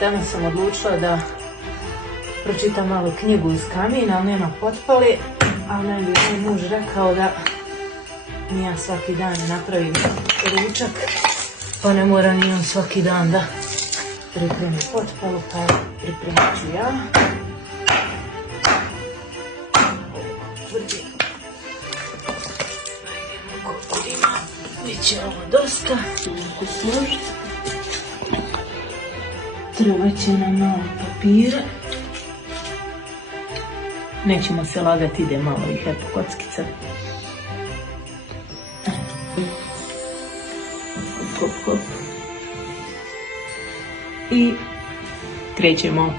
Danas sam odlučila da pročitam malo knjigu iz kamina, ali nema potpali, ali meni bi moj muž rekao da mi ja svaki dan napravim ručak, pa ne mora ni on svaki dan da pripremi potpalu, pa pripremit ću ja. Koliko ima, biće ovo dosta, mogu složiti. Treba će nam malo papira. Nećemo se lagati, ide malo i hepo kockica. Hop, hop. I krećemo.